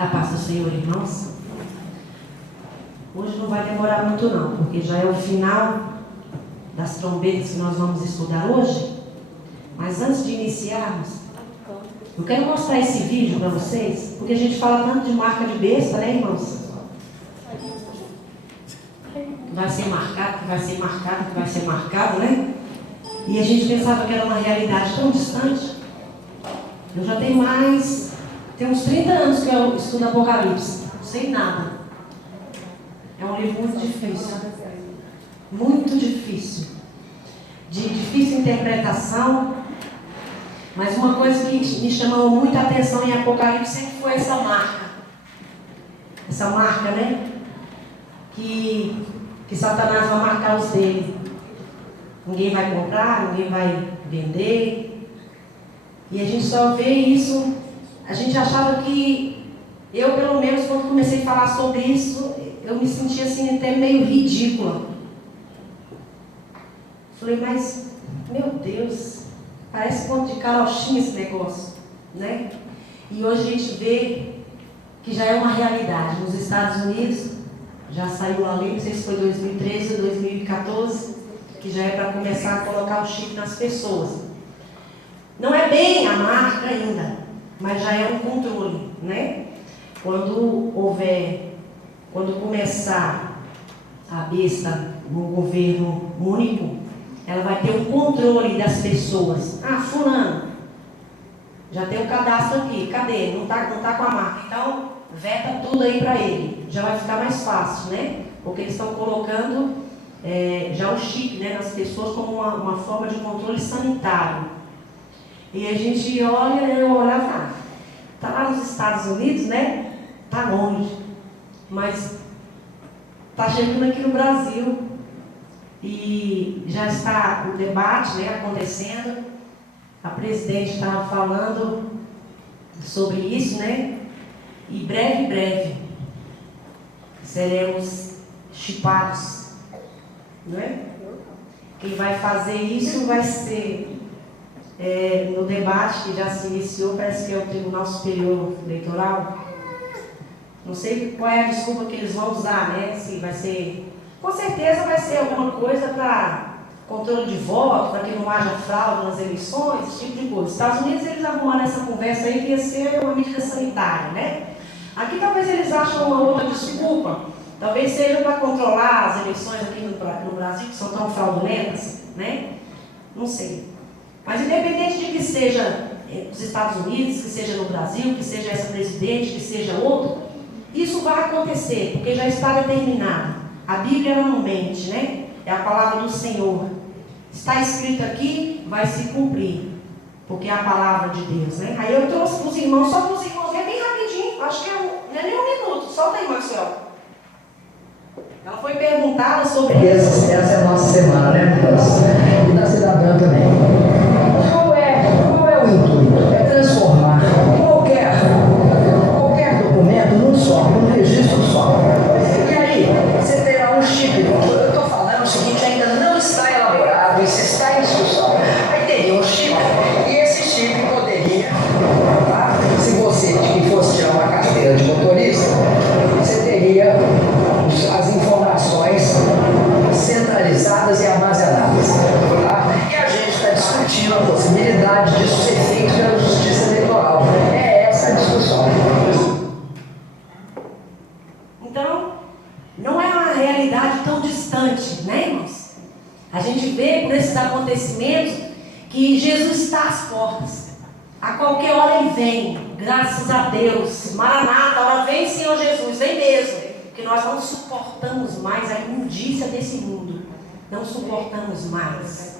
A paz do Senhor, irmãos. Hoje não vai demorar muito não, porque já é o final das trombetas que nós vamos estudar hoje. Mas antes de iniciarmos, eu quero mostrar esse vídeo para vocês, porque a gente fala tanto de marca de besta, né, irmãos? Que vai ser marcado, que vai ser marcado, que vai ser marcado, né? E a gente pensava que era uma realidade tão distante. Eu já tenho uns 30 anos que eu estudo Apocalipse, não sei nada. É um livro muito difícil, muito difícil, de difícil interpretação. Mas uma coisa que me chamou muita atenção em Apocalipse sempre foi essa marca, né? Que Satanás vai marcar os dele. Ninguém vai comprar, ninguém vai vender. E a gente só vê isso. A gente achava que, eu pelo menos quando comecei a falar sobre isso, eu me sentia assim até meio ridícula. Falei, mas, meu Deus, parece conto de carochinha esse negócio, né? E hoje a gente vê que já é uma realidade. Nos Estados Unidos, já saiu a lei, não sei se foi 2013 ou 2014, que já é para começar a colocar o chip nas pessoas. Não é bem a marca ainda, mas já é um controle, né? Quando começar a besta no governo único, ela vai ter um controle das pessoas. Ah, fulano, já tem o cadastro aqui, cadê? Não tá com a marca, então veta tudo aí para ele. Já vai ficar mais fácil, né? Porque eles estão colocando já o chip, né, nas pessoas como uma forma de controle sanitário. E a gente eu olhava, tá lá nos Estados Unidos, né? Tá longe, mas tá chegando aqui no Brasil e já está o debate, né, acontecendo. A presidente estava falando sobre isso, né? E breve seremos chipados, não é? Quem vai fazer isso vai ser no debate que já se iniciou, parece que é o Tribunal Superior Eleitoral. Não sei qual é a desculpa que eles vão usar, né? Se vai ser, com certeza vai ser alguma coisa para controle de voto, para que não haja fraude nas eleições, esse tipo de coisa. Os Estados Unidos, eles arrumaram essa conversa aí que ia ser uma medida sanitária, né? Aqui talvez eles acham uma outra desculpa, talvez seja para controlar as eleições aqui no Brasil, que são tão fraudulentas, né? Não sei. Mas independente de que seja nos Estados Unidos, que seja no Brasil, que seja essa presidente, que seja outro, isso vai acontecer, porque já está determinado. A Bíblia não mente, né? É a palavra do Senhor. Está escrito aqui, vai se cumprir, porque é a palavra de Deus, né? Aí eu trouxe para os irmãos, só para os irmãos verem bem rapidinho, acho que não é nem um minuto. Solta aí, Maxwell. Ela foi perguntada sobre essa é a nossa semana, né, Deus? E da cidadã também. Qual é o intuito? É transformar qualquer documento num só, num registro só. E aí, você terá um chip. Eu estou falando o seguinte, ainda não está elaborado, isso está em discussão. Aí teria um chip, e esse chip poderia, tá? Se você fosse tirar uma carteira de motorista, você teria as informações centralizadas e armazenadas. Tá? E a gente está discutindo a possibilidade disso ser feito pela Justiça Eleitoral. É essa a discussão. Então, não é uma realidade tão distante, né, irmãos? A gente vê por esses acontecimentos que Jesus está às portas. A qualquer hora ele vem, graças a Deus. Maranata, hora vem, Senhor Jesus, vem mesmo. Porque nós não suportamos mais a imundícia desse mundo. Não suportamos mais.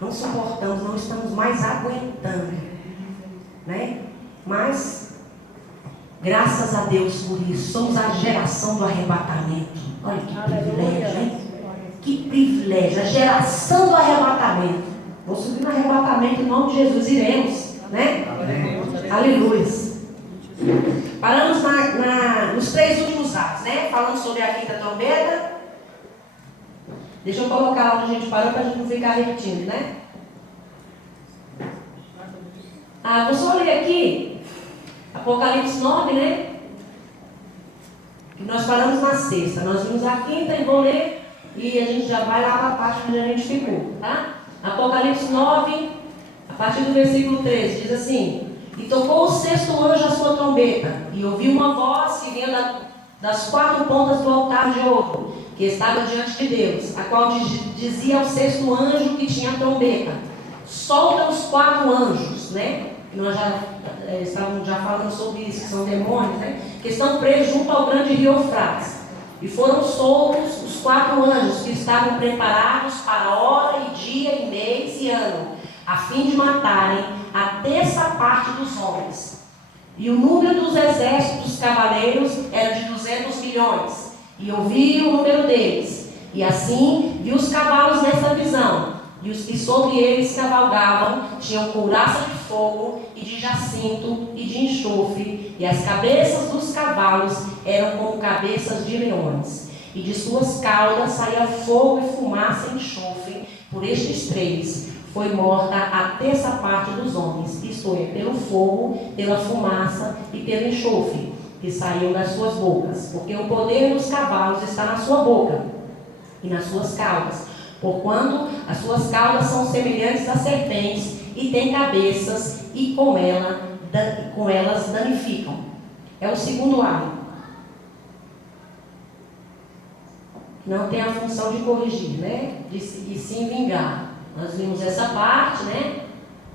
Não suportamos, não estamos mais aguentando, né? Mas, graças a Deus por isso, somos a geração do arrebatamento. Olha que privilégio, hein? Que privilégio, a geração do arrebatamento. Vou subir no arrebatamento em nome de Jesus, iremos, né? Aleluia. Paramos nos 3 últimos atos, né? Falando sobre a quinta trombeta. Deixa eu colocar lá onde a gente parou para a gente não ficar repetindo, né? Vou só ler aqui Apocalipse 9, né? que nós paramos na sexta. Nós vimos a quinta e vou ler e a gente já vai lá para a parte onde a gente ficou, tá? Apocalipse 9, a partir do versículo 13, diz assim: E tocou o sexto anjo a sua trombeta, e ouvi uma voz que vinha das quatro pontas do altar de ouro, que estava diante de Deus, a qual dizia ao sexto anjo que tinha a trombeta: solta os quatro anjos, né? Nós já estávamos falando sobre isso, que são demônios, né? Que estão presos junto ao grande rio Eufrates. E foram soltos os quatro anjos que estavam preparados para hora e dia e mês e ano, a fim de matarem a terça parte dos homens. E o número dos exércitos dos cavaleiros era de 200 milhões. E ouvi o número deles. E assim vi os cavalos nessa visão. E os que sobre eles cavalgavam tinham couraça de fogo e de jacinto e de enxofre, e as cabeças dos cavalos eram como cabeças de leões, e de suas caudas saía fogo e fumaça e enxofre. Por estes três foi morta a terça parte dos homens, isto é, pelo fogo, pela fumaça e pelo enxofre, que saíam das suas bocas, porque o poder dos cavalos está na sua boca e nas suas caudas, porquanto as suas caudas são semelhantes a serpentes e têm cabeças, e com elas danificam. É o segundo ar. Não tem a função de corrigir, né? E sim vingar. Nós vimos essa parte, né?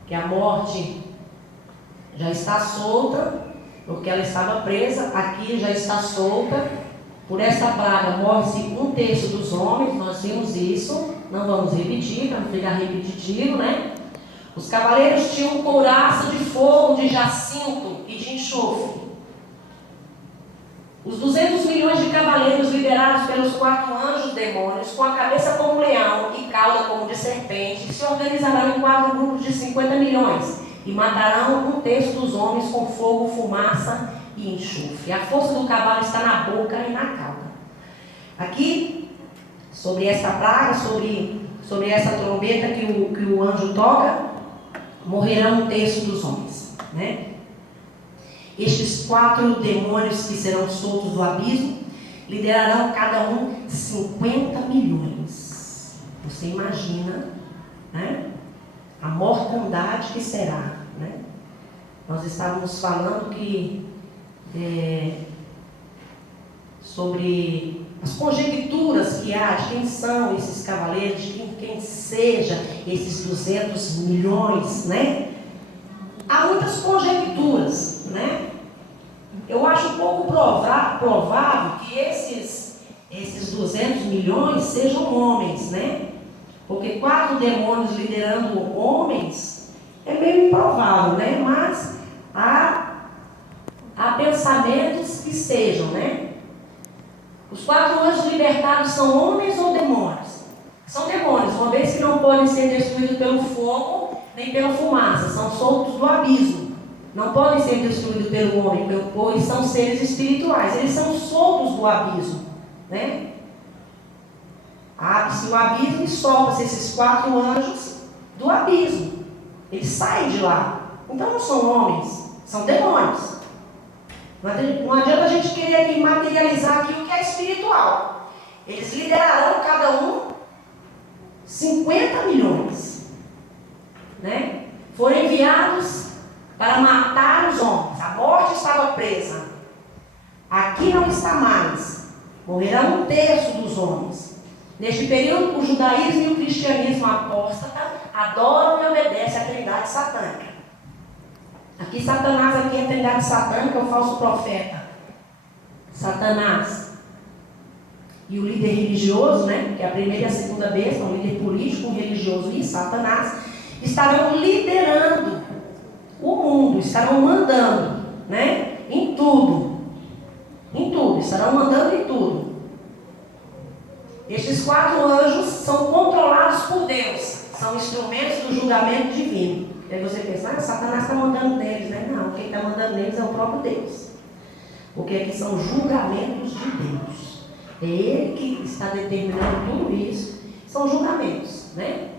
Que a morte já está solta, porque ela estava presa, aqui já está solta. Por esta praga morre-se um terço dos homens, nós vimos isso, não vamos repetir, para não ficar repetitivo, né? Os cavaleiros tinham couraça de fogo, de jacinto e de enxofre. Os 200 milhões de cavaleiros liderados pelos quatro anjos demônios, com a cabeça como leão e cauda como de serpente, se organizarão em quatro grupos de 50 milhões e matarão um terço dos homens com fogo, fumaça e enxofre. A força do cavalo está na boca e na cauda. Aqui, sobre esta praga, sobre essa trombeta que o anjo toca, morrerão um terço dos homens, né? Estes quatro demônios que serão soltos do abismo liderarão cada um 50 milhões. Você imagina, né? A mortandade que será, né? Nós estávamos falando que sobre as conjecturas que há de quem são esses cavaleiros, de quem seja esses 200 milhões, né? Há muitas conjecturas, né? Eu acho pouco provável que esses 200 milhões sejam homens, né? Porque quatro demônios liderando homens é meio improvável, né? Mas há pensamentos que sejam, né? Os quatro anjos libertados são homens ou demônios? São demônios, uma vez que não podem ser destruídos pelo fogo nem pela fumaça, são soltos do abismo. Não podem ser destruídos pelo homem, pois são seres espirituais. Eles são soltos do abismo, né? Abre-se o abismo e solta-se esses quatro anjos do abismo. Eles saem de lá. Então não são homens, são demônios. Não adianta a gente querer materializar aqui o que é espiritual. Eles liderarão cada um 50 milhões, né? Foram enviados para matar os homens. A morte estava presa. Aqui não está mais. Morrerão um terço dos homens. Neste período, o judaísmo e o cristianismo apóstata adoram e obedecem à trindade satânica. Aqui Satanás, aqui é a trindade satânica, o falso profeta. Satanás. E o líder religioso, né? Que é a primeira e a segunda bênção, o líder político, o religioso e Satanás, estarão liderando o mundo, estarão mandando, né? Em tudo. Em tudo, estarão mandando em tudo. Estes quatro anjos são controlados por Deus, são instrumentos do julgamento divino. E aí você pensa, Satanás está mandando neles, né? Não, quem está mandando neles é o próprio Deus. Porque aqui são julgamentos de Deus. É Ele que está determinando tudo isso. São julgamentos, né?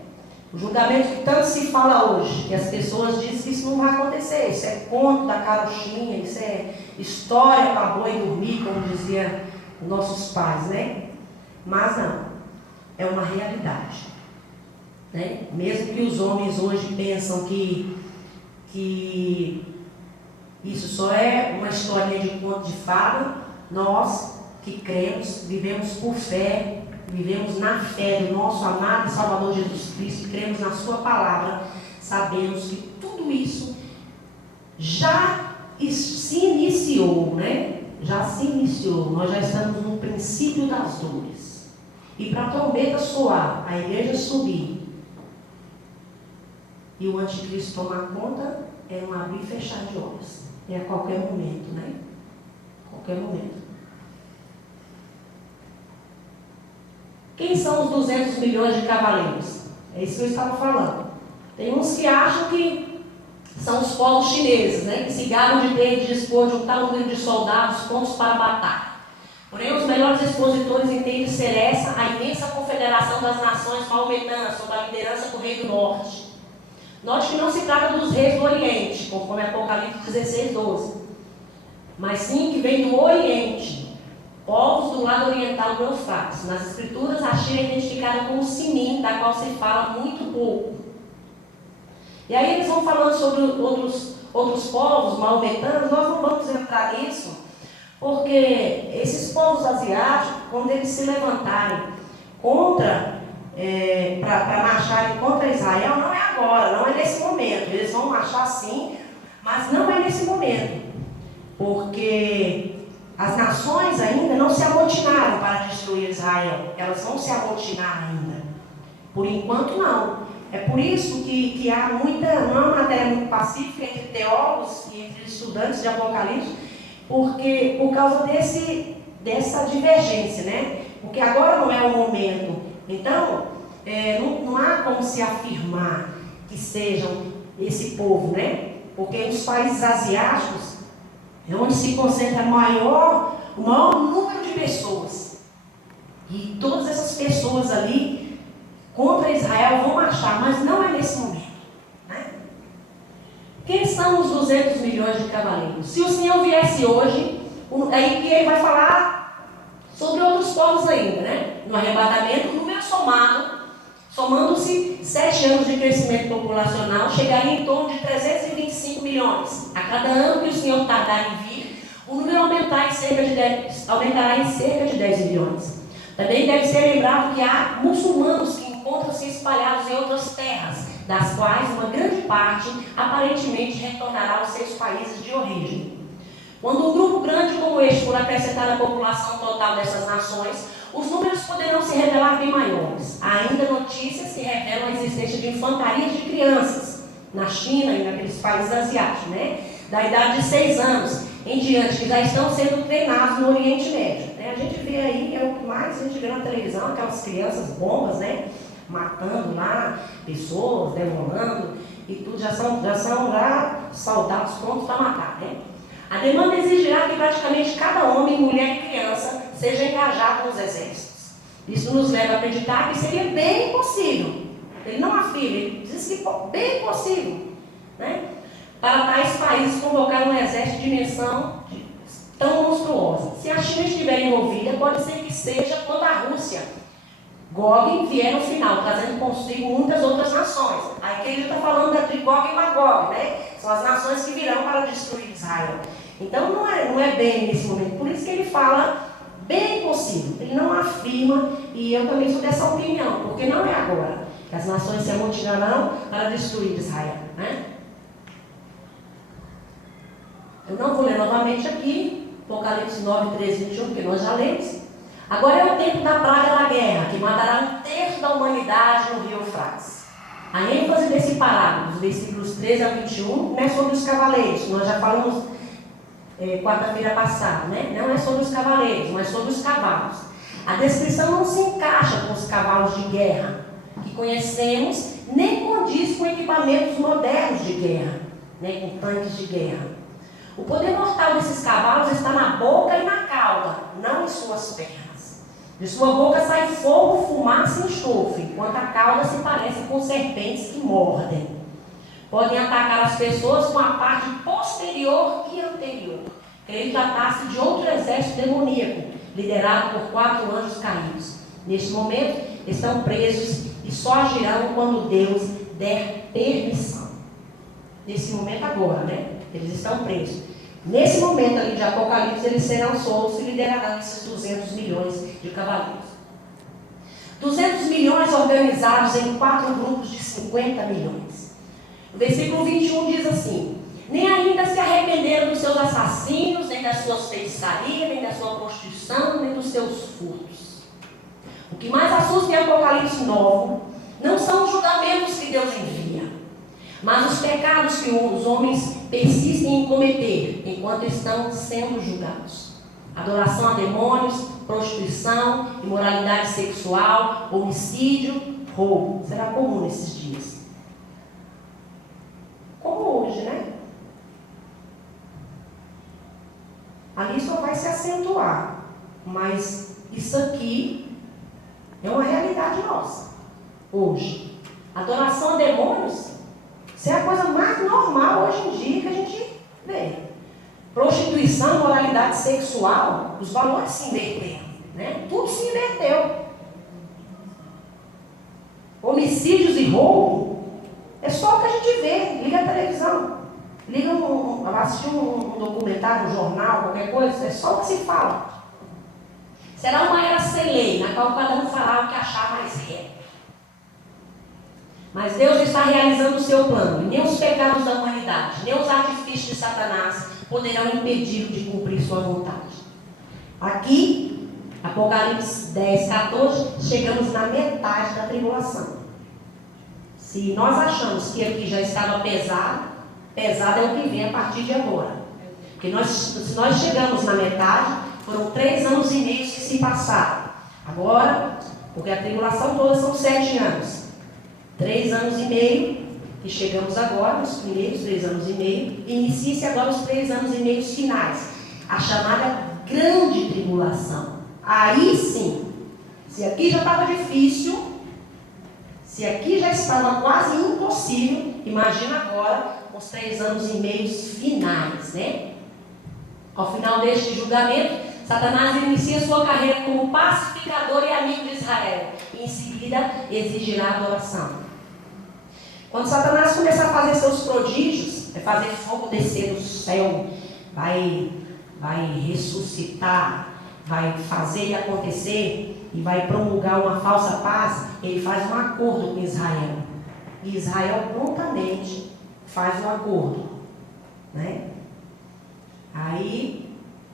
O julgamento que tanto se fala hoje, que as pessoas dizem que isso não vai acontecer, isso é conto da carochinha, isso é história para boi dormir, como dizia nossos pais, né? Mas não, é uma realidade, né? Mesmo que os homens hoje pensam que isso só é uma historinha de conto de fada, nós que cremos, vivemos por fé, vivemos na fé do nosso amado e Salvador Jesus Cristo, cremos na sua palavra, sabemos que tudo isso já se iniciou, né? Já se iniciou, nós já estamos no princípio das dores. E para a trombeta soar, a igreja subir e o anticristo tomar conta, é um abrir e fechar de olhos. É a qualquer momento, né? Qualquer momento. Quem são os 200 milhões de cavaleiros? É isso que eu estava falando. Tem uns que acham que são os povos chineses, né? Que se gabam de ter e dispor de um tal número de soldados prontos para a batalha. Porém, os melhores expositores entendem ser essa a imensa confederação das nações maometanas, sob a liderança do rei do norte. Note que não se trata dos reis do Oriente, conforme Apocalipse 16, 12. Mas sim que vem do Oriente, povos do lado oriental do Eufrates. Nas escrituras, a China é identificada como Sinim, da qual se fala muito pouco. E aí eles vão falando sobre outros povos maometanos. Nós não vamos entrar nisso, porque esses povos asiáticos, quando eles se levantarem para marcharem contra Israel, não é agora, não é nesse momento. Eles vão marchar sim, mas não é nesse momento, porque as nações ainda não se amotinaram para destruir Israel. Elas vão se amotinar ainda. Por enquanto não. É por isso que há não é uma matéria muito pacífica entre teólogos e entre estudantes de Apocalipse, porque por causa dessa divergência, né? Porque agora não é o momento. Então, não há como se afirmar que sejam esse povo, né? Porque nos países asiáticos é onde se concentra o maior número de pessoas. E todas essas pessoas ali contra Israel vão marchar, mas não é nesse momento, né? Quem são os 200 milhões de cavaleiros? Se o Senhor viesse hoje, aí que ele vai falar sobre outros povos ainda, né? No arrebatamento, o número somando-se 7 anos de crescimento populacional, chegaria em torno de 325 milhões. A cada ano que o Senhor tardar em vir, o número aumentará em cerca de 10 milhões. Também deve ser lembrado que há muçulmanos que encontram-se espalhados em outras terras, das quais uma grande parte aparentemente retornará aos seus países de origem. Quando um grupo grande como este for acrescentado à população total dessas nações, os números poderão se revelar bem maiores. Ainda notícias que revelam a existência de infantarias de crianças na China e naqueles países asiáticos, né? Da idade de 6 anos em diante, que já estão sendo treinados no Oriente Médio, né? A gente vê aí, é o que mais a gente vê na televisão, aquelas crianças bombas, né? Matando lá pessoas, demolando, e tudo, já são soldados prontos para matar, né? A demanda exigirá que praticamente cada homem, mulher e criança seja engajado nos exércitos. Isso nos leva a acreditar que seria bem possível. Ele não afirma, ele diz que bem possível, né? Para tais países convocar um exército de dimensão tão monstruosa. Se a China estiver envolvida, pode ser que seja quando a Rússia, Gog, vier no final, trazendo consigo muitas outras nações. Aí que ele está falando de Gog e Magog, né? São as nações que virão para destruir Israel. Então não é bem nesse momento. Por isso que ele fala bem possível. Ele não afirma, e eu também sou dessa opinião, porque não é agora que as nações se amotinarão para destruir Israel, né? Eu não vou ler novamente aqui, Apocalipse 9, 13, 21, porque nós já lemos. Agora é o tempo da praga da guerra, que matará 1/3 da humanidade no rio Eufrates. A ênfase desse parágrafo, dos versículos 13 a 21, não é sobre os cavaleiros, nós já falamos quarta-feira passada, né? Não é sobre os cavaleiros, mas sobre os cavalos. A descrição não se encaixa com os cavalos de guerra que conhecemos, nem condiz com equipamentos modernos de guerra, né? Com tanques de guerra. O poder mortal desses cavalos está na boca e na cauda, não em suas pernas. De sua boca sai fogo, fumaça e enxofre, enquanto a cauda se parece com serpentes que mordem. Podem atacar as pessoas com a parte posterior e anterior. Creio tratar-se de outro exército demoníaco, liderado por 4 anjos caídos. Neste momento, estão presos e só agirão quando Deus der permissão. Nesse momento agora, né? Eles estão presos. Nesse momento ali de Apocalipse, eles serão soltos e liderarão esses 200 milhões de cavaleiros. 200 milhões organizados em 4 grupos de 50 milhões. O versículo 21 diz assim: nem ainda se arrependeram dos seus assassinos, nem das suas feitiçarias, nem da sua prostituição, nem dos seus furtos. O que mais assusta em Apocalipse 9 não são os julgamentos que Deus envia, mas os pecados que os homens persistem em cometer enquanto estão sendo julgados. Adoração a demônios, prostituição, imoralidade sexual, homicídio, roubo. Será comum nesses dias. Como hoje, né? Ali só vai se acentuar. Mas isso aqui é uma realidade nossa. Hoje. Adoração a demônios, isso é a coisa mais normal hoje em dia que a gente vê. Prostituição, moralidade sexual, os valores se inverteram, né? Tudo se inverteu. Homicídios e roubo, é só o que a gente vê. Liga a televisão, assistir um documentário, um jornal, qualquer coisa, é só o que se fala. Será uma era sem lei, na qual cada um fará o que achar mais reto. Mas Deus está realizando o seu plano, e nem os pecados da humanidade, nem os artifícios de Satanás poderão impedi-lo de cumprir sua vontade. Aqui, Apocalipse 10, 14, chegamos na metade da tribulação. Se nós achamos que aqui já estava pesado, pesado é o que vem a partir de agora. Porque se nós chegamos na metade, foram 3 anos e meio que se passaram. Agora, porque a tribulação toda são 7 anos. 3 anos e meio, que chegamos agora, nos primeiros 3 anos e meio, inicia-se agora os 3 anos e meio finais, a chamada grande tribulação. Aí sim, se aqui já estava difícil, se aqui já estava quase impossível, imagina agora os 3 anos e meio finais, né? Ao final deste julgamento, Satanás inicia sua carreira como pacificador e amigo de Israel, e em seguida exigirá adoração. Quando Satanás começar a fazer seus prodígios, vai fazer fogo descer do céu, vai ressuscitar, vai fazer acontecer e vai promulgar uma falsa paz, ele faz um acordo com Israel. E Israel prontamente faz um acordo, né? Aí,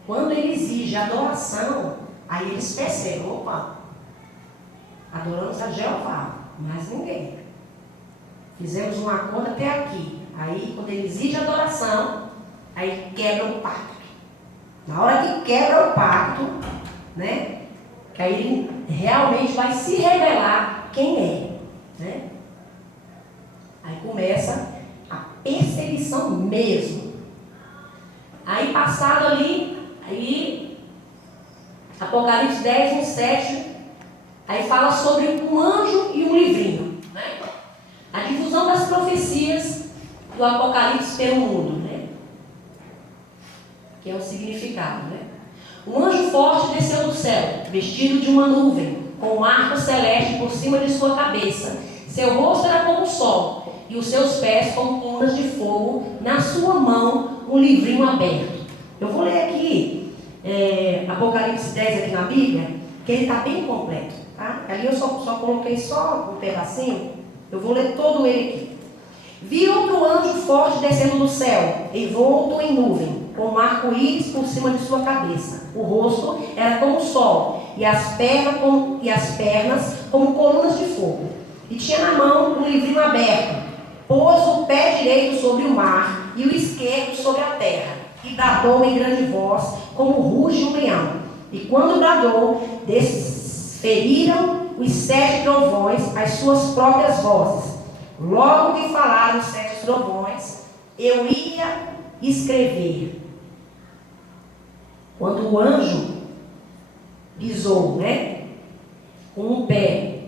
quando ele exige adoração, aí eles percebem: opa, adoramos a Jeová, mas ninguém. Fizemos um acordo até aqui. Aí, quando ele exige adoração, aí quebra o pacto. Na hora que quebra o pacto, né? Que aí ele realmente vai se revelar quem é, né? Aí começa a perseguição mesmo. Aí passado ali, aí Apocalipse 10, 1, 7, aí fala sobre um anjo e um livrinho, né? A difusão das profecias do Apocalipse pelo mundo, né? Que é o significado, né? Um anjo forte desceu do céu, vestido de uma nuvem, com um arco celeste por cima de sua cabeça. Seu rosto era como o sol, e os seus pés como colunas de fogo, na sua mão um livrinho aberto. Eu vou ler aqui Apocalipse 10 aqui na Bíblia, que ele está bem completo, tá? Ali eu só coloquei só um pedacinho. Eu vou ler todo ele aqui. Vi outro anjo forte descendo do céu, envolto em nuvem, com um arco-íris por cima de sua cabeça. O rosto era como o sol, e as pernas como colunas de fogo. E tinha na mão um livrinho aberto. Pôs o pé direito sobre o mar e o esquerdo sobre a terra. E bradou em grande voz, como ruge um leão. E quando bradou, desferiram os 7 trovões as suas próprias vozes. Logo que falaram os 7 trovões, eu ia escrever. Quando o anjo pisou, né, com um pé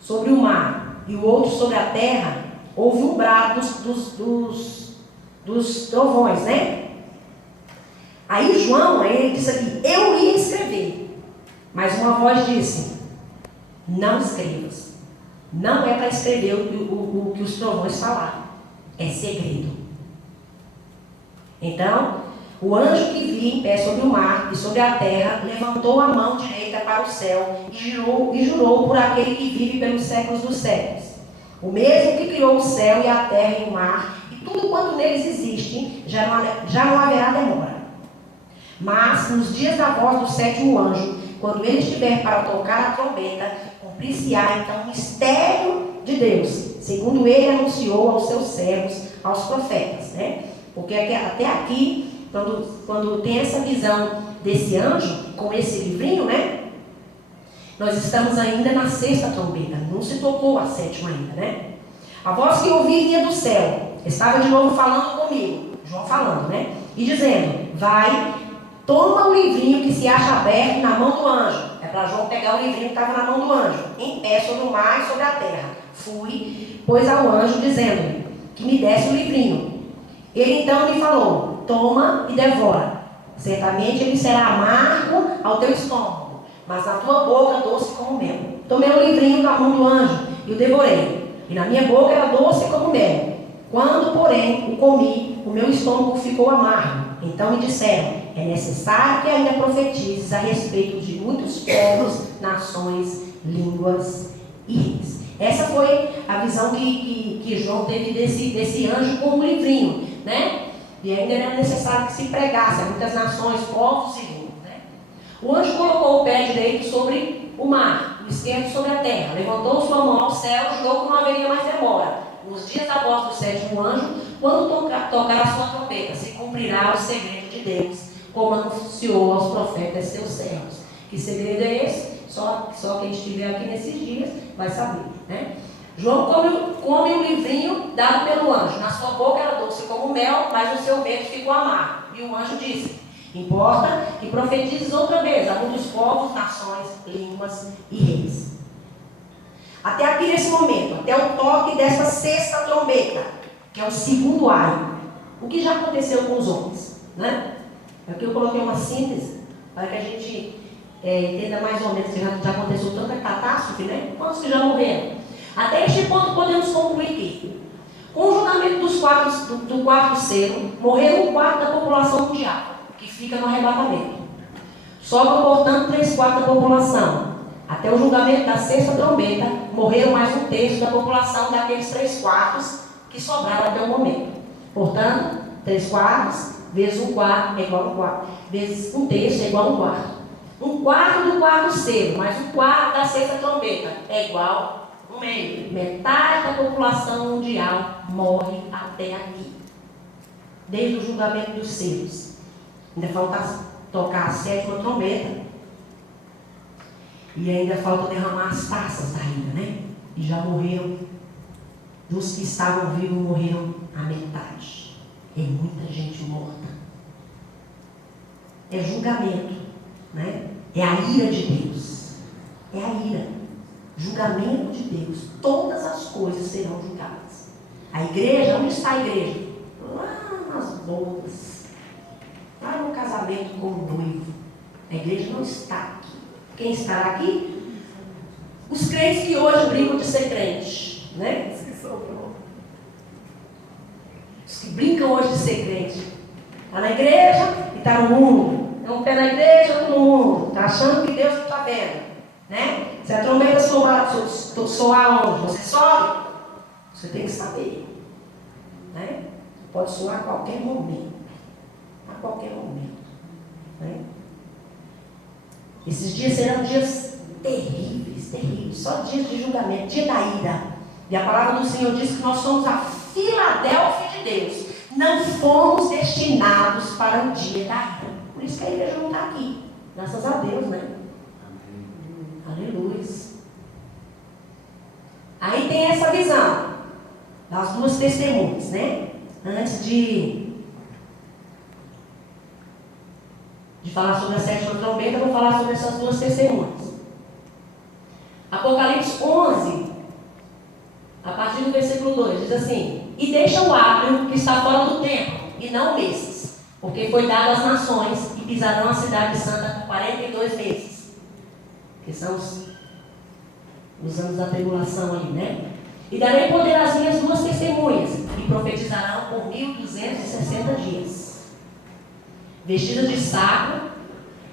sobre o mar e o outro sobre a terra, houve um brado dos trovões, né? Aí João, ele disse aqui, eu ia escrever. Mas uma voz disse, não escrevas. Não é para escrever o que os trovões falaram. É segredo. Então, o anjo que vi em pé sobre o mar e sobre a terra levantou a mão direita para o céu e jurou por aquele que vive pelos séculos dos séculos. O mesmo que criou o céu e a terra e o mar e tudo quanto neles existe, já não haverá demora. Mas nos dias da voz do sétimo anjo, quando ele estiver para tocar a trombeta, cumprir-se-á então o mistério de Deus, segundo ele anunciou aos seus servos, aos profetas, né? Porque até aqui, quando tem essa visão desse anjo, com esse livrinho, né? Nós estamos ainda na sexta trombeta, não se tocou a sétima ainda, né? A voz que ouvi vinha do céu, estava de novo falando comigo, João falando, né? E dizendo, vai, toma o livrinho que se acha aberto na mão do anjo. É para João pegar o livrinho que estava na mão do anjo, em pé sobre o mar e sobre a terra. Fui, pois ao anjo, dizendo-me que me desse o livrinho. Ele então me falou, toma e devora. Certamente ele será amargo ao teu estômago, mas na tua boca doce como mel. Tomei o livrinho da mão do anjo e o devorei. E na minha boca era doce como mel. Quando, porém, o comi, o meu estômago ficou amargo. Então me disseram, é necessário que ainda profetizes a respeito de muitos povos, nações, línguas e reis. Essa foi a visão que João teve desse anjo com um livrinho, né? E ainda era necessário que se pregasse a muitas nações, povos e línguas, né? O anjo colocou o pé direito sobre o mar, o esquerdo sobre a terra, levantou sua mão ao céu e jurou que não haveria mais demora. Nos dias da voz do sétimo anjo, quando tocar a sua trombeta, se cumprirá o segredo de Deus, como anunciou aos profetas seus servos. Que segredo é esse? Só quem estiver aqui nesses dias vai saber, né? João come o livrinho dado pelo anjo. Na sua boca era doce como mel, mas no seu ventre ficou amargo. E o anjo disse, importa que profetizes outra vez a muitos povos, nações, línguas e reis. Até aqui nesse momento, até o toque dessa sexta trombeta, que é o segundo aio. O que já aconteceu com os homens, né? Aqui eu coloquei uma síntese para que a gente entenda mais ou menos que já aconteceu tanta catástrofe, né? Quantos que já morreram? Até este ponto podemos concluir que, com o julgamento do quarto selo, morreram um quarto da população mundial, que fica no arrebatamento. Sobram, portanto, 3/4 da população. Até o julgamento da sexta trombeta, morreram mais 1/3 da população daqueles 3/4 que sobraram até o momento. Portanto, 3/4 vezes 1/4 é igual a 1/4. Vezes 1/3 é igual a 1/4. 1/4 do quarto selo, mais 1/4 da sexta trombeta é igual a 1/2. Metade da população mundial morre até aqui. Desde o julgamento dos selos. Ainda falta tocar a sétima trombeta. E ainda falta derramar as taças da ira, né? E já morreram. Dos que estavam vivos, morreram a metade. É muita gente morta. É julgamento, né? É a ira de Deus. É a ira. Julgamento de Deus. Todas as coisas serão julgadas. A igreja, onde está a igreja? Lá nas bodas. Lá no casamento com o noivo. A igreja não está aqui. Quem está aqui? Os crentes que hoje brincam de ser crente, né? Os que brincam hoje de ser crente. Está na igreja e está no mundo. É um pé na igreja, outro no mundo. Está achando que Deus não está vendo, né? Se a trombeta soar onde você sobe, você tem que saber, né? Pode soar a qualquer momento. A qualquer momento, né? Esses dias serão dias terríveis, terríveis. Só dias de julgamento, dia da ira. E a palavra do Senhor diz que nós somos a Filadélfia de Deus. Não fomos destinados para o dia da ira. Por isso que a igreja não está aqui. Graças a Deus, né? Amém. Aleluia. Aí tem essa visão das duas testemunhas, né? Antes de falar sobre a sétima trombeta, eu vou falar sobre essas duas testemunhas. Apocalipse 11, a partir do versículo 2, diz assim: e deixa o átrio que está fora do templo, e não o meças, porque foi dado às nações e pisarão a cidade santa por 42 meses. Que são os anos da tribulação ali, né? E darei poder às minhas duas testemunhas, e profetizarão por 1260 dias. Vestidas de saco,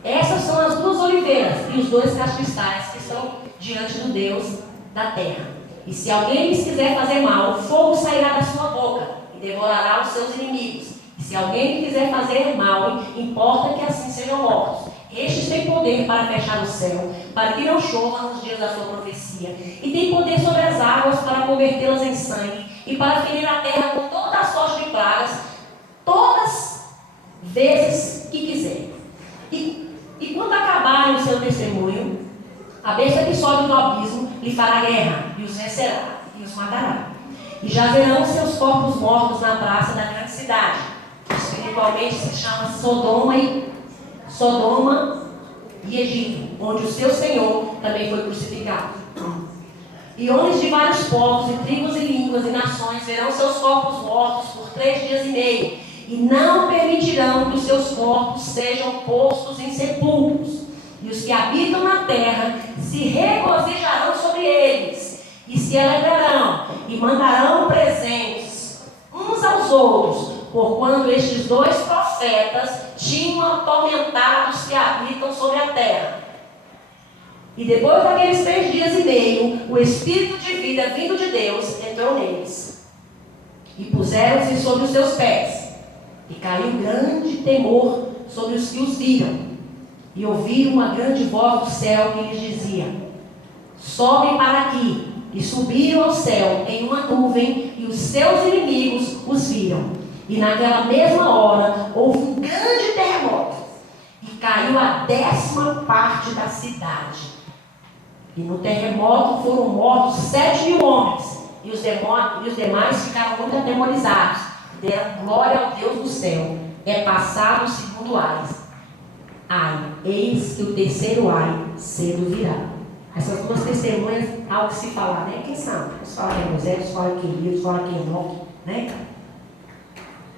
essas são as duas oliveiras e os dois castiçais que estão diante do Deus da terra. E se alguém lhes quiser fazer mal, o fogo sairá da sua boca e devorará os seus inimigos. E se alguém lhe quiser fazer mal, importa que assim sejam mortos. Estes têm poder para fechar o céu, para que não chova nos dias da sua profecia. E têm poder sobre as águas para convertê-las em sangue, e para ferir a terra com toda a sorte de pragas, todas vezes que quiser. E quando acabarem o seu testemunho, a besta que sobe do abismo lhe fará guerra, e os vencerá, e os matará. E jazerão seus corpos mortos na praça da grande cidade, que espiritualmente se chama Sodoma e Egito, onde o seu Senhor também foi crucificado. E homens de vários povos, e tribos, e línguas, e nações verão seus corpos mortos por 3 dias e meio, e não permitirão que os seus corpos sejam postos em sepulcros. E os que habitam na terra se regozijarão sobre eles, e se alegrarão, e mandarão presentes uns aos outros, porquanto estes 2 profetas tinham atormentado os que habitam sobre a terra. E depois daqueles 3 dias e meio, o Espírito de vida vindo de Deus entrou neles. E puseram-se sobre os seus pés. E caiu grande temor sobre os que os viram. E ouviram uma grande voz do céu que lhes dizia: sobem para aqui. E subiram ao céu em uma nuvem, e os seus inimigos os viram. E naquela mesma hora houve um grande terremoto, e caiu a 10ª parte da cidade. E no terremoto foram mortos 7.000 homens, e os demais ficaram muito atemorizados, deram glória ao Deus do céu. É passado o segundo ai, eis que o terceiro ai cedo virá. Essas 2 testemunhas, há o que se falar, né? Quem são? Uns falam que é Moisés, uns falam que é Elias, uns falam que é Enoque, né?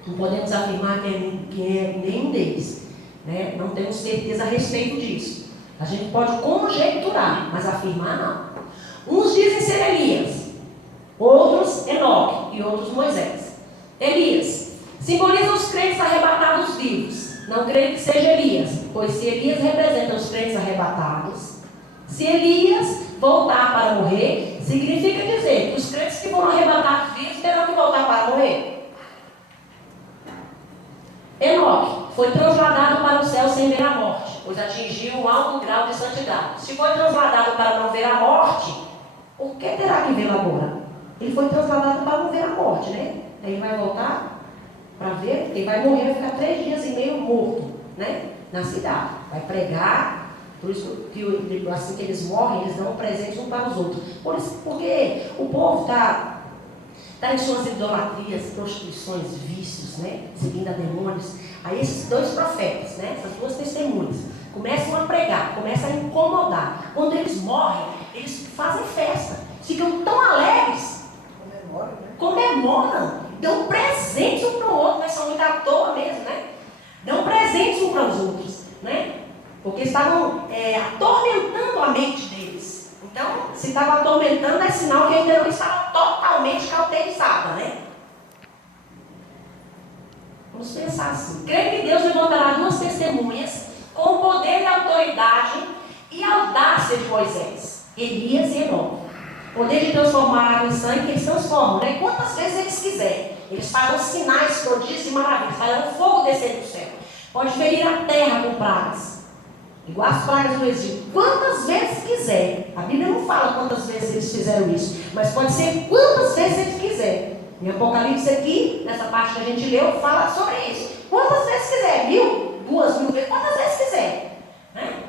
Não podemos afirmar que é nenhum deles, né? Não temos certeza a respeito disso. A gente pode conjecturar, mas afirmar não. Uns dizem ser Elias, outros Enoque e outros Moisés. Elias simboliza os crentes arrebatados vivos. Não creio que seja Elias, pois se Elias representa os crentes arrebatados, se Elias voltar para morrer, significa dizer que os crentes que foram arrebatados vivos terão que voltar para morrer. Enoque foi transladado para o céu sem ver a morte, pois atingiu um alto grau de santidade. Se foi transladado para não ver a morte, por que terá que vê-lo agora? Ele foi transladado para não ver a morte, né? Aí ele vai voltar para ver, ele vai morrer, vai ficar 3 dias e meio morto, né? Na cidade. Vai pregar, por isso que assim que eles morrem, eles dão presentes uns para os outros. Porque o povo está em suas idolatrias, prostituições, vícios, né? Seguindo a demônios. Aí esses 2 profetas, né? Essas 2 testemunhas, começam a pregar, começam a incomodar. Quando eles morrem, eles fazem festa, ficam tão alegres, comemoram, dão presentes um para o outro, mas são muito à toa mesmo, né? Dão presentes um para os outros, né? Porque estavam atormentando a mente deles. Então, se estava atormentando, é sinal que ainda não estava totalmente cauterizada, né? Vamos pensar assim. Creio que Deus levantará 2 testemunhas com o poder e autoridade e audácia de Moisés, Elias e Enoque. Poder de transformar água em sangue, que eles transformam, né? Quantas vezes eles quiserem. Eles fazem sinais, prodígios e maravilhas, fazem o fogo descer do céu. Pode ferir a terra com pragas, igual as pragas do Egito. Quantas vezes quiser. A Bíblia não fala quantas vezes eles fizeram isso, mas pode ser quantas vezes eles quiserem. Em Apocalipse aqui, nessa parte que a gente leu, fala sobre isso. Quantas vezes quiser, 1.000, 2.000 vezes, quantas vezes quiser, né?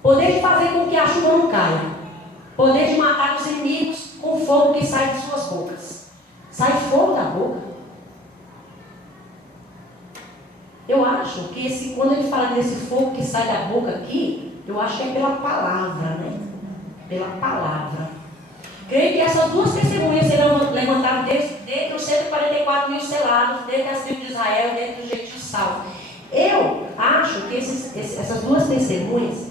Poder de fazer com que a chuva não caia. Poder de matar os inimigos com fogo que sai de suas bocas. Sai fogo da boca. Eu acho que quando ele fala desse fogo que sai da boca aqui, eu acho que é pela palavra, né? Pela palavra. Creio que essas 2 testemunhas serão levantadas dentre os 144 44.000 selados dentro das tribos de Israel, dentro dos gentios salvos. Eu acho que essas duas testemunhas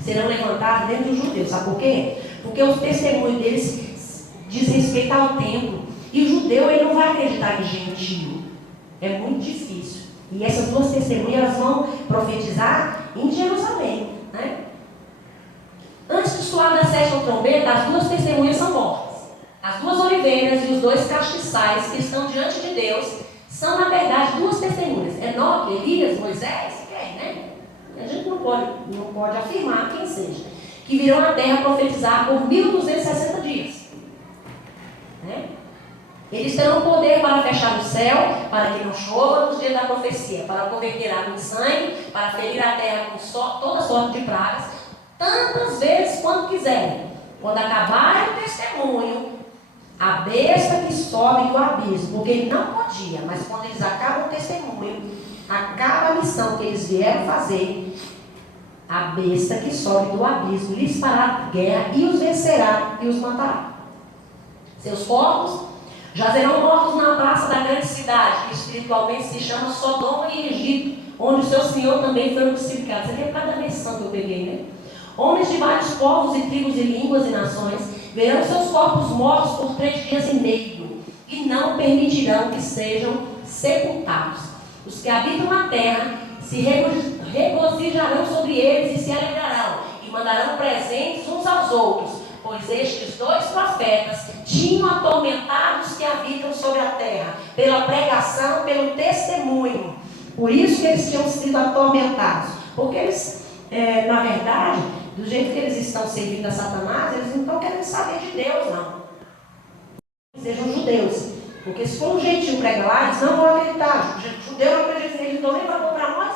serão levantadas dentro dos judeus. Sabe por quê? Porque os testemunhos deles diz respeito ao tempo. E o judeu ele não vai acreditar em gentio. É muito difícil. E essas duas testemunhas elas vão profetizar em Jerusalém, né? Antes de soar da sétima trombeta, as duas testemunhas são mortas. As duas oliveiras e os dois castiçais que estão diante de Deus são, na verdade, duas testemunhas. Enoque, Elias, Moisés, quem, né? A gente não pode afirmar quem seja. Que virão à terra profetizar por 1260 dias. Né? Eles terão poder para fechar o céu, para que não chova nos dias da profecia, para converter água em sangue, para ferir a terra com toda sorte de pragas, tantas vezes quanto quiserem. Quando acabarem o testemunho, a besta que sobe do abismo, porque ele não podia, mas quando eles acabam o testemunho, acaba a missão que eles vieram fazer, a besta que sobe do abismo lhes fará guerra e os vencerá e os matará. Seus corpos jazerão mortos na praça da grande cidade, que espiritualmente se chama Sodoma e Egito, onde o seu Senhor também foi crucificado. Você tem cada versão que eu peguei, né? Homens de vários povos e tribos e línguas e nações verão seus corpos mortos por 3 dias e meio, e não permitirão que sejam sepultados. Os que habitam na terra se regozijarão sobre eles e se alegrarão, e mandarão presentes uns aos outros, pois estes dois profetas tinham atormentado os que habitam sobre a terra, pela pregação, pelo testemunho. Por isso que eles tinham sido atormentados, porque eles, na verdade, do jeito que eles estão servindo a Satanás, eles não estão querendo saber de Deus, não. Sejam judeus, porque se for um gentio prega lá, eles não vão acreditar. O judeu não acredita neles, então nem vai comprar nós,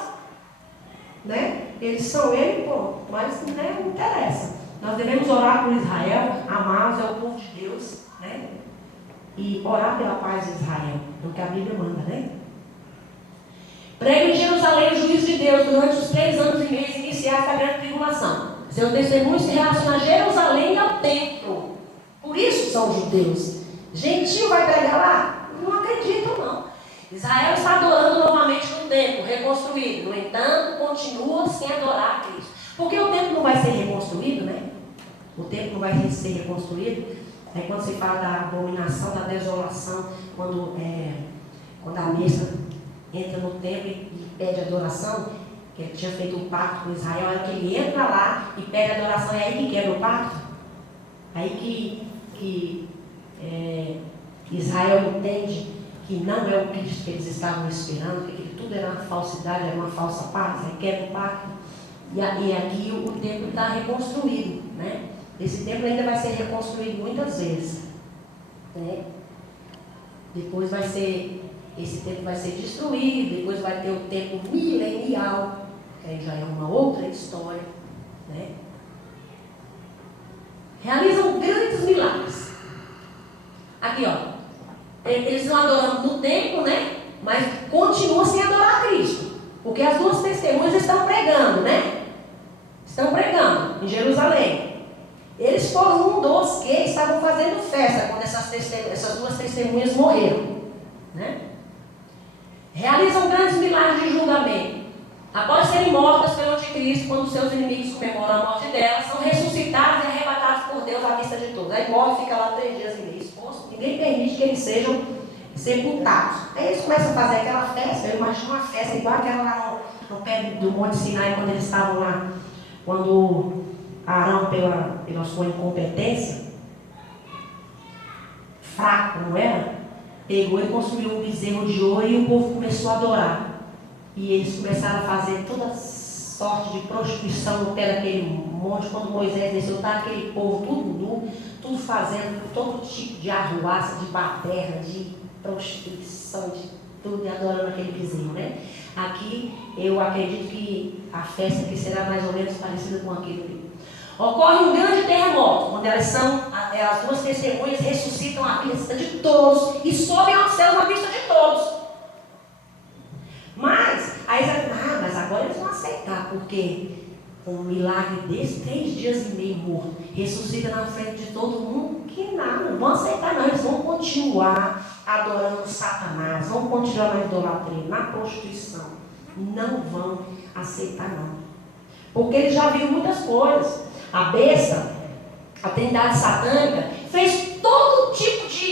né? Eles são ele, pô, mas né, não interessa. Nós devemos orar por Israel, amá-los, é o povo de Deus, né? E orar pela paz de Israel, do que a Bíblia manda, né? Prega em Jerusalém o juízo de Deus durante os 3 anos e meio iniciais da grande tribulação. Seu testemunho se relaciona a Jerusalém e ao templo. Por isso são judeus. Gentio vai pregar lá? Não acreditam, não. Israel está adorando novamente no templo, reconstruído. No entanto, continua sem adorar a Cristo. Porque o templo não vai ser reconstruído, né? O templo não vai ser reconstruído. É quando se fala da abominação, da desolação, quando a besta entra no templo e pede adoração, que ele tinha feito um pacto com Israel, é que ele entra lá e pede adoração, é aí que quebra o pacto. Aí que Israel entende que não é o Cristo que eles estavam esperando, que tudo era uma falsidade, era uma falsa paz, aí quebra o pacto. E aqui o templo está reconstruído, né? Esse templo ainda vai ser reconstruído muitas vezes, né? Depois esse templo vai ser destruído, depois vai ter o templo milenial, que aí já é uma outra história, né? Realizam grandes milagres. Aqui, ó, eles estão adorando no templo, né? Mas continuam sem adorar a Cristo, porque as duas testemunhas estão pregando, né? Estão pregando em Jerusalém. Eles foram um dos que estavam fazendo festa quando essas duas testemunhas morreram, né? Realizam grandes milagres de julgamento. Após serem mortas pelo anticristo, quando seus inimigos comemoram a morte delas, são ressuscitados e arrebatados por Deus à vista de todos. Aí morre e fica lá 3 dias e meio exposto. Ninguém permite que eles sejam sepultados. Aí eles começam a fazer aquela festa. Eu imagino uma festa igual aquela lá no pé do Monte Sinai, quando eles estavam lá, quando Arão, pela sua incompetência, fraco, não era? Pegou e construiu um bezerro de ouro e o povo começou a adorar. E eles começaram a fazer toda sorte de prostituição no pé daquele monte. Quando Moisés desceu, estava aquele povo tudo nu, tudo fazendo todo tipo de arruaça, de baderna, de prostituição, de tudo, e adorando aquele bezerro, né? Aqui, eu acredito que a festa aqui será mais ou menos parecida com aquilo ali. Ocorre um grande terremoto, onde as duas testemunhas ressuscitam à vista de todos e sobem ao céu à vista de todos. Mas agora eles vão aceitar, porque Um milagre desse, 3 dias e meio morto, ressuscita na frente de todo mundo, que nada, não vão aceitar não, eles vão continuar adorando Satanás, vão continuar na idolatria, na prostituição, não vão aceitar não, porque eles já viram muitas coisas. A besta, a trindade satânica, fez todo tipo de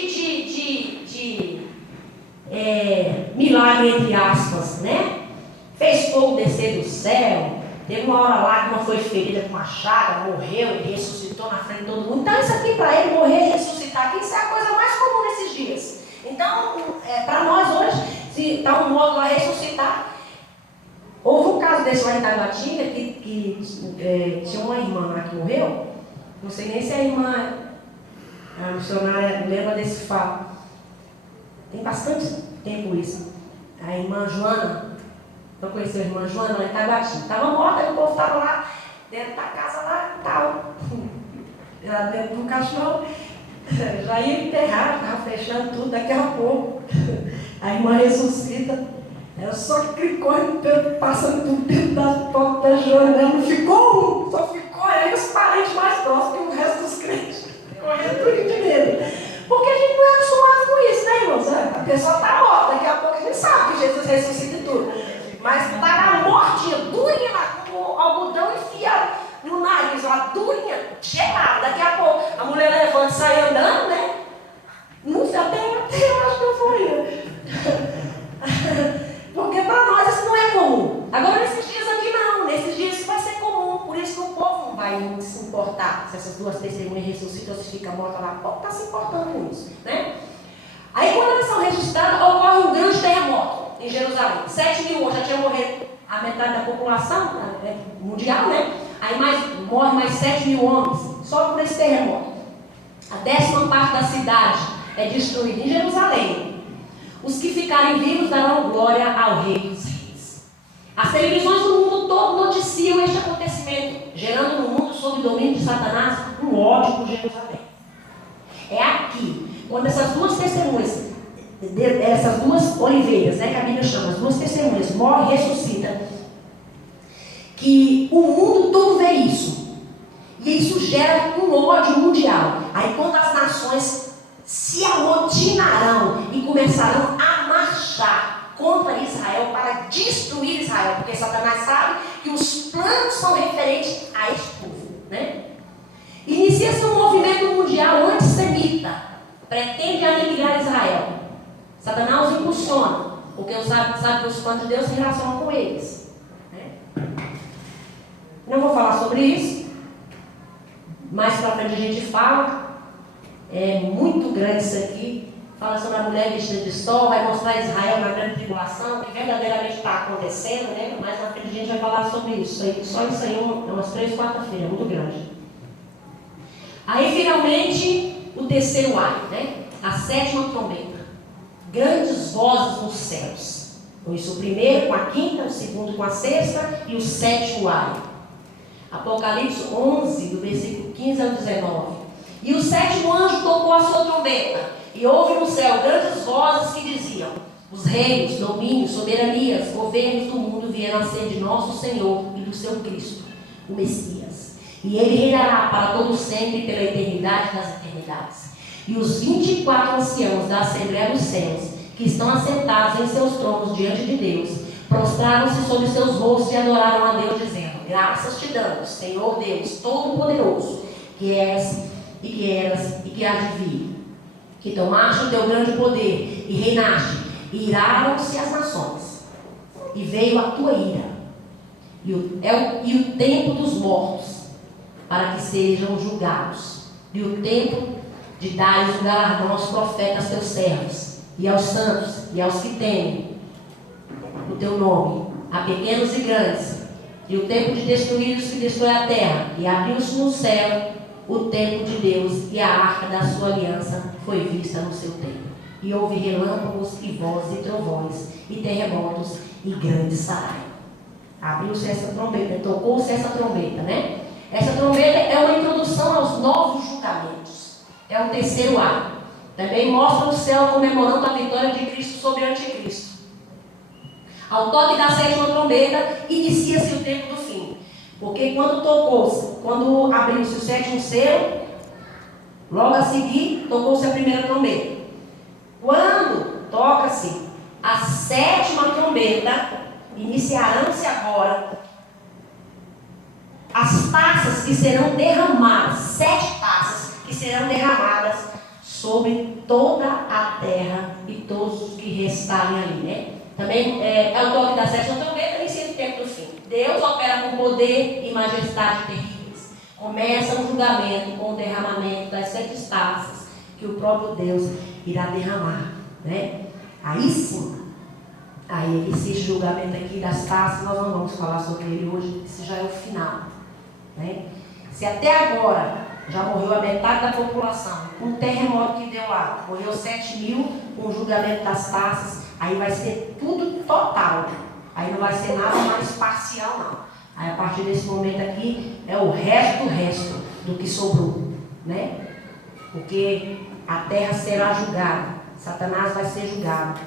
milagre, entre aspas, né? Fez fogo descer do céu. Teve uma hora lá que uma foi ferida com uma chaga, morreu e ressuscitou na frente de todo mundo. Então isso aqui para ele, morrer e ressuscitar aqui, isso é a coisa mais comum nesses dias. Então, para nós hoje, se está um modo lá ressuscitar. Houve um caso desse lá em Taguatinga, que tinha uma irmã lá que morreu. Não sei nem se a irmã, a missionária, lembra desse fato. Tem bastante tempo isso. A irmã Joana, eu conheci a irmã Joana lá em Taguatinga. Estava morta e o povo estava lá, dentro da casa lá e tal. Ela dentro do caixão, já ia enterrar, estava fechando tudo, daqui a pouco. A irmã ressuscita. Ela só clicou passando por dentro das portas da Joana. Ela não ficou um, só ficou aí os parentes mais próximos que o resto dos crentes. Correndo tudo de medo. Porque a gente não é acostumado com isso, né, irmãos? A pessoa está morta, daqui a pouco a gente sabe que Jesus ressuscita e tudo. Mas está lá mortinha, durinha lá, com algodão enfiado no nariz, lá durinha, gelada. Daqui a pouco a mulher levanta e sai andando, né? Não sei, até eu acho que eu fui. Porque para nós isso não é comum. Agora nesses dias aqui não, nesses dias isso vai ser comum. Por isso que o povo não vai se importar se essas 2 testemunhas ressuscitam ou se fica morta lá. O povo está se importando com isso, né? Aí quando elas são registradas, ocorre um grande terremoto em Jerusalém. 7.000 já tinha morrido a metade da população mundial, né? Aí morre mais 7.000 homens só por esse terremoto. A 10ª parte da cidade é destruída em Jerusalém. Os que ficarem vivos darão glória ao Rei dos Reis. As televisões do mundo todo noticiam este acontecimento, gerando no mundo, sob o domínio de Satanás, um ódio por Jerusalém. É aqui, quando essas 2 testemunhas, essas 2 oliveiras, né, que a Bíblia chama, as 2 testemunhas, morrem e ressuscitam, que o mundo todo vê isso. E isso gera um ódio mundial. Aí quando as nações se amotinarão e começarão a marchar contra Israel para destruir Israel, porque Satanás sabe que os planos são referentes a este povo, né? Inicia-se um movimento mundial antissemita, pretende aniquilar Israel. Satanás os impulsiona, porque sabe que os planos de Deus se relacionam com eles, né? Não vou falar sobre isso, mais para frente a gente fala. É muito grande isso aqui. Fala sobre a mulher vestida de sol, vai mostrar Israel na grande tribulação, que verdadeiramente está acontecendo, né? Mais na frente a gente vai falar sobre isso. Só isso aí é umas 3, 4 feiras, muito grande. Aí finalmente o terceiro ar, né? A 7ª trombeta. Grandes vozes nos céus. Então, isso o primeiro com a 5ª, o segundo com a 6ª e o 7º ar. Apocalipse 11, do versículo 15 ao 19. E o 7º anjo tocou a sua trombeta, e houve no céu grandes vozes que diziam: os reinos, domínios, soberanias, governos do mundo vieram a ser de nosso Senhor e do seu Cristo, o Messias. E ele reinará para todo sempre pela eternidade das eternidades. E os 24 anciãos da Assembleia dos Céus, que estão assentados em seus tronos diante de Deus, prostraram-se sobre seus rostos e adoraram a Deus, dizendo: graças te damos, Senhor Deus Todo-Poderoso, que és e que eras e que há de vir, que tomaste o teu grande poder e reinaste, e iraram-se as nações, e veio a tua ira, e o tempo dos mortos, para que sejam julgados, e o tempo de dares o galardão aos profetas teus servos, e aos santos, e aos que temem o teu nome, a pequenos e grandes, e o tempo de destruir os que destroem a terra, e abriu-se no céu o templo de Deus, e a arca da sua aliança foi vista no seu templo. E houve relâmpagos e vozes e trovões, e terremotos e grande saraiva. Abriu-se essa trombeta, tocou-se essa trombeta, né? Essa trombeta é uma introdução aos novos julgamentos. É o terceiro ar. Também mostra o céu comemorando a vitória de Cristo sobre o anticristo. Ao toque da 7ª trombeta, inicia-se o tempo do fim. Porque quando abriu-se o sétimo selo, logo a seguir, tocou-se a primeira trombeta. Quando toca-se a sétima trombeta, iniciarão-se agora as taças que serão derramadas, 7 taças que serão derramadas sobre toda a terra e todos os que restarem ali, né? Também é o toque da sétima trombeta e ensina o tempo do fim. Deus opera com poder e majestade terríveis. Começa o julgamento com o derramamento das 7 taças que o próprio Deus irá derramar, né? Aí sim, aí esse julgamento aqui das taças, nós não vamos falar sobre ele hoje, esse já é o final, né? Se até agora já morreu a metade da população, com o terremoto que deu lá, morreu 7.000, com o julgamento das taças, aí vai ser tudo total, aí não vai ser nada mais parcial não. Aí a partir desse momento aqui é o resto do que sobrou, né? Porque a terra será julgada, Satanás vai ser julgado.